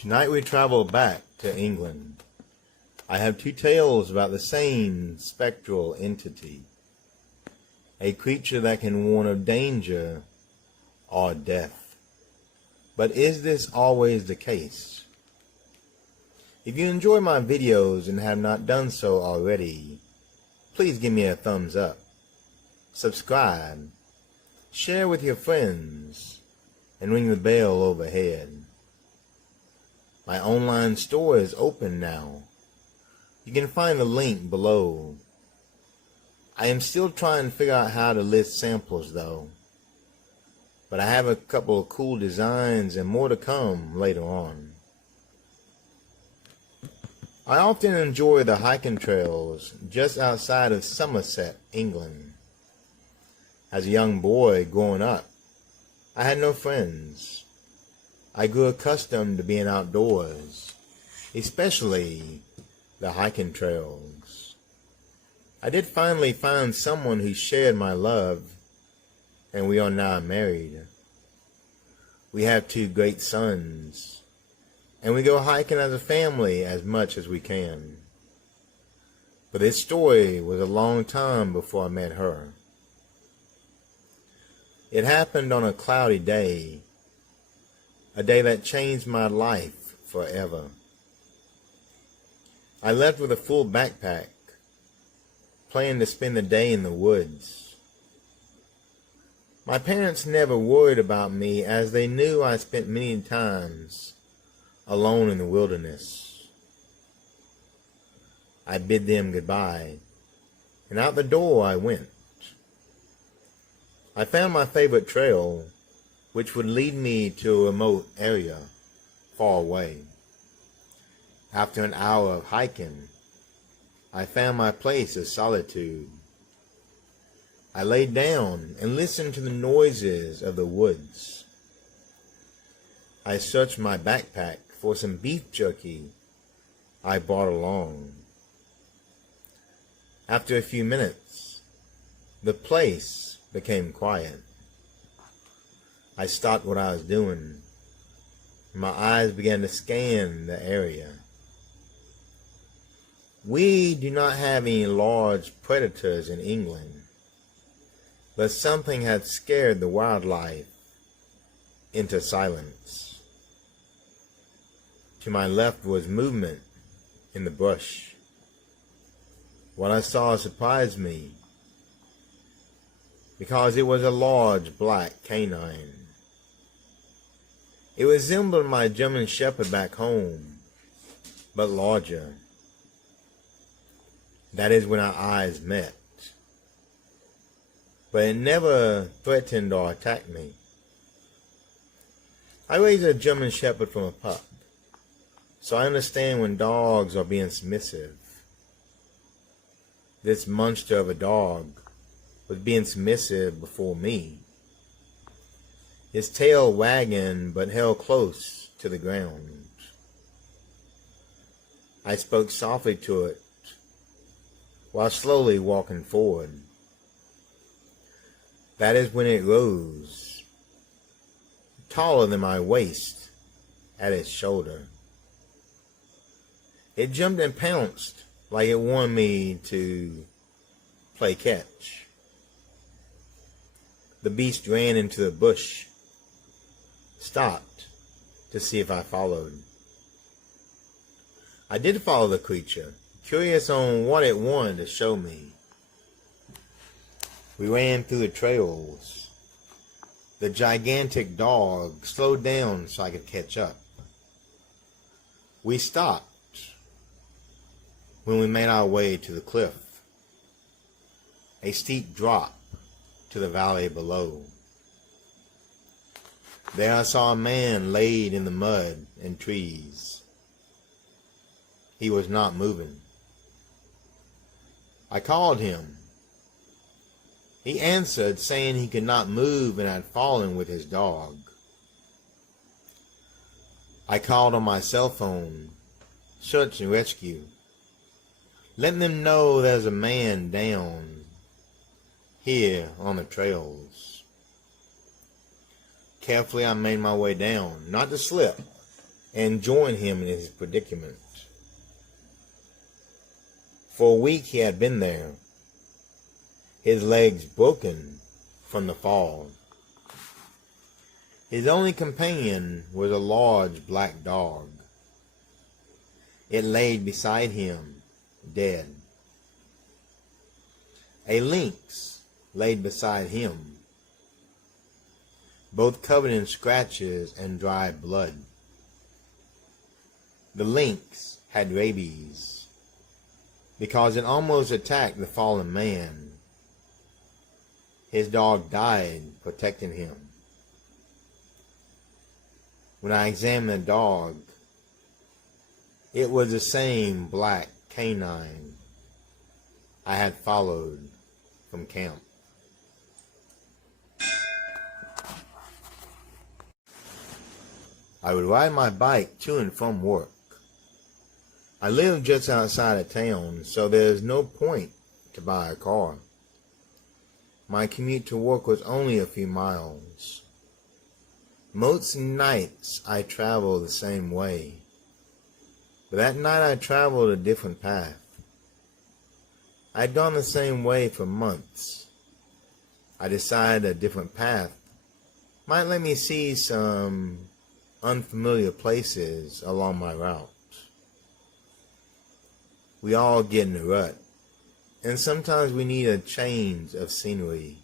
Tonight we travel back to England. I have two tales about the same spectral entity, a creature that can warn of danger or death. But is this always the case? If you enjoy my videos and have not done so already, please give me a thumbs up, subscribe, share with your friends, and ring the bell overhead. My online store is open now. You can find the link below. I am still trying to figure out how to list samples though. But I have a couple of cool designs and more to come later on. I often enjoy the hiking trails just outside of Somerset, England. As a young boy growing up, I had no friends. I grew accustomed to being outdoors, especially the hiking trails. I did finally find someone who shared my love, and we are now married. We have two great sons, and we go hiking as a family as much as we can. But this story was a long time before I met her. It happened on a cloudy day, a day that changed my life forever. I left with a full backpack, planning to spend the day in the woods. My parents never worried about me as they knew I spent many times alone in the wilderness. I bid them goodbye, and out the door I went. I found my favorite trail, which would lead me to a remote area far away. After an hour of hiking, I found my place of solitude. I laid down and listened to the noises of the woods. I searched my backpack for some beef jerky I brought along. After a few minutes, the place became quiet. I stopped what I was doing. My eyes began to scan the area. We do not have any large predators in England, but something had scared the wildlife into silence. To my left was movement in the brush. What I saw surprised me, because it was a large black canine. It resembled my German Shepherd back home, but larger. That is when our eyes met. But it never threatened or attacked me. I raised a German Shepherd from a pup, so I understand when dogs are being submissive. This monster of a dog was being submissive before me. His tail wagging but held close to the ground. I spoke softly to it while slowly walking forward. That is when it rose, taller than my waist, at its shoulder. It jumped and pounced like it wanted me to play catch. The beast ran into the bush, stopped to see if I followed. I did follow the creature, curious on what it wanted to show me. We ran through the trails. The gigantic dog slowed down so I could catch up. We stopped when we made our way to the cliff, a steep drop to the valley below. There I saw a man laid in the mud and trees. He was not moving. I called him. He answered, saying he could not move and had fallen with his dog. I called on my cell phone, search and rescue, letting them know there's a man down here on the trails. Carefully I made my way down, not to slip, and join him in his predicament. For a week he had been there, his legs broken from the fall. His only companion was a large black dog. It lay beside him, dead. A lynx lay beside him, both covered in scratches and dried blood. The lynx had rabies, because it almost attacked the fallen man. His dog died protecting him. When I examined the dog, it was the same black canine I had followed from camp. I would ride my bike to and from work. I lived just outside of town, so there's no point to buy a car. My commute to work was only a few miles. Most nights I traveled the same way, but that night I traveled a different path. I'd gone the same way for months. I decided a different path might let me see some unfamiliar places along my route. We all get in a rut, and sometimes we need a change of scenery.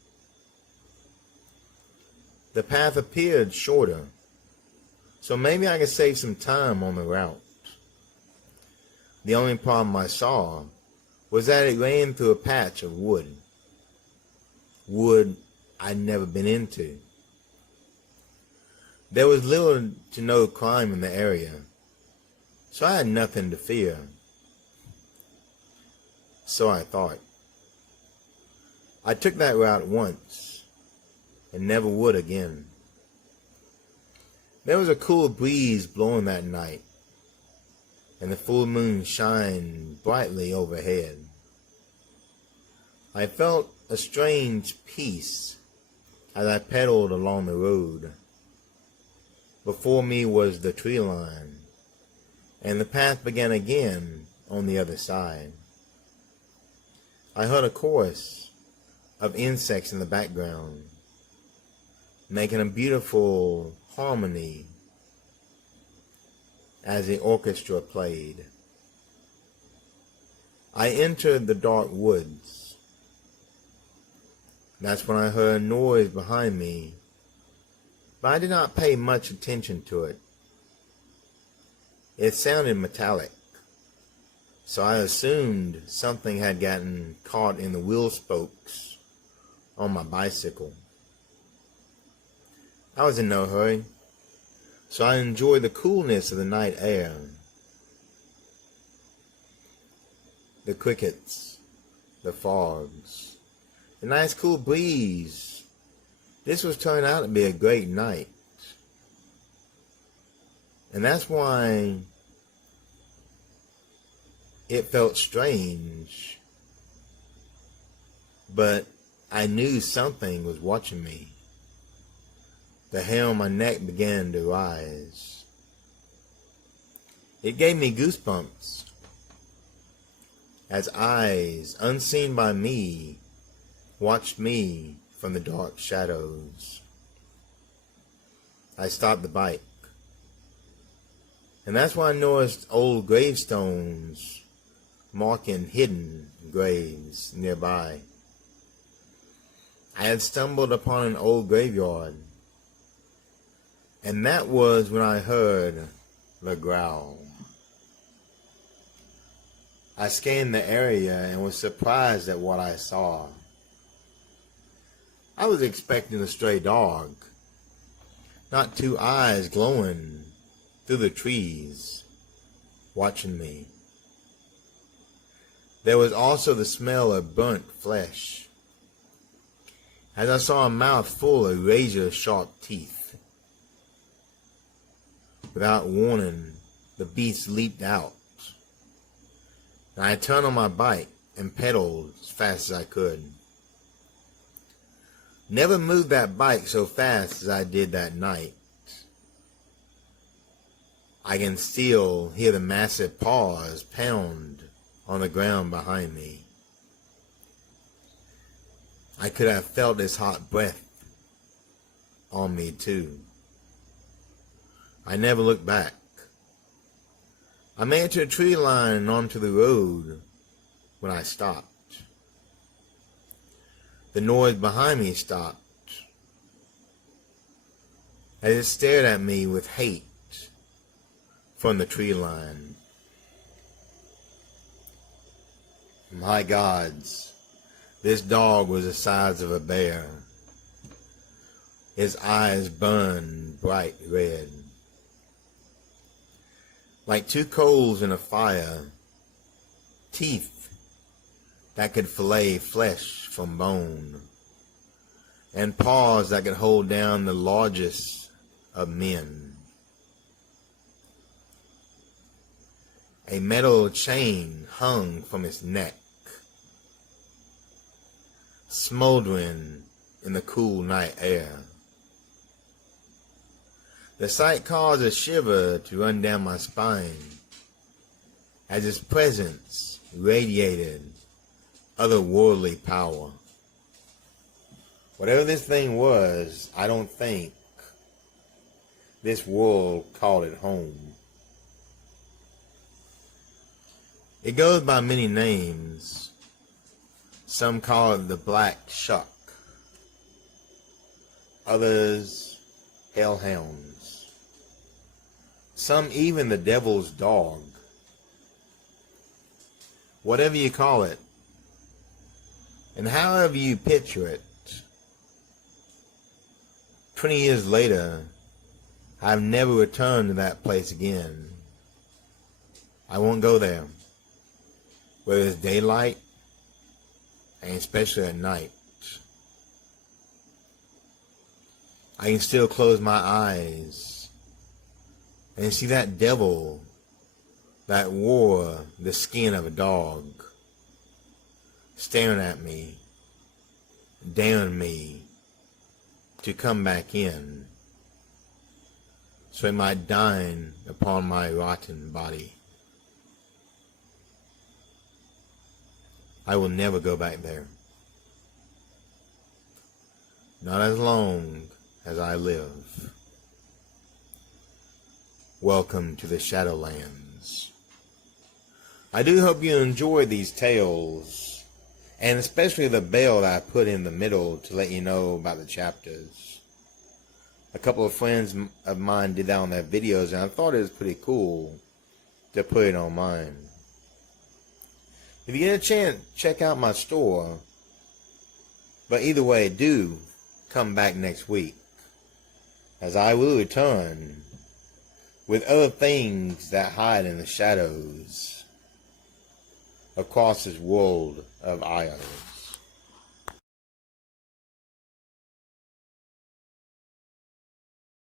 The path appeared shorter, so maybe I could save some time on the route. The only problem I saw was that it ran through a patch of wood I'd never been into. There was little to no crime in the area, so I had nothing to fear. So I thought. I took that route once, and never would again. There was a cool breeze blowing that night, and the full moon shined brightly overhead. I felt a strange peace as I pedaled along the road. Before me was the tree line, and the path began again on the other side. I heard a chorus of insects in the background, making a beautiful harmony as the orchestra played. I entered the dark woods. That's when I heard a noise behind me, but I did not pay much attention to it. It sounded metallic, so I assumed something had gotten caught in the wheel spokes on my bicycle. I was in no hurry, so I enjoyed the coolness of the night air. The crickets, the frogs, the nice cool breeze. This was turning out to be a great night. And that's why it felt strange, but I knew something was watching me. The hair on my neck began to rise. It gave me goosebumps as eyes unseen by me watched me from the dark shadows. I stopped the bike, and that's when I noticed old gravestones marking hidden graves nearby. I had stumbled upon an old graveyard, and that was when I heard the growl. I scanned the area and was surprised at what I saw. I was expecting a stray dog, not two eyes glowing through the trees, watching me. There was also the smell of burnt flesh, as I saw a mouth full of razor-sharp teeth. Without warning, the beast leaped out, and I turned on my bike and pedaled as fast as I could. Never moved that bike so fast as I did that night. I can still hear the massive paws pound on the ground behind me. I could have felt his hot breath on me too. I never looked back. I made it to a tree line and onto the road when I stopped. The noise behind me stopped as it stared at me with hate from the tree line. My gods, this dog was the size of a bear. His eyes burned bright red, like two coals in a fire, teeth that could fillet flesh from bone, and paws that could hold down the largest of men. A metal chain hung from his neck, smoldering in the cool night air. The sight caused a shiver to run down my spine as his presence radiated otherworldly power. Whatever this thing was, I don't think this world called it home. It goes by many names. Some call it the Black Shuck, others hellhounds, some even the devil's dog. Whatever you call it, and however you picture it, 20 years later, I've never returned to that place again. I won't go there, whether it's daylight, and especially at night. I can still close my eyes and see that devil that wore the skin of a dog staring at me, daring me to come back in so he might dine upon my rotten body. I will never go back there. Not as long as I live. Welcome to the Shadowlands. I do hope you enjoyed these tales, and especially the bell that I put in the middle to let you know about the chapters. A couple of friends of mine did that on their videos, and I thought it was pretty cool to put it on mine. If you get a chance, check out my store. But either way, do come back next week, as I will return with other things that hide in the shadows across this world of Io.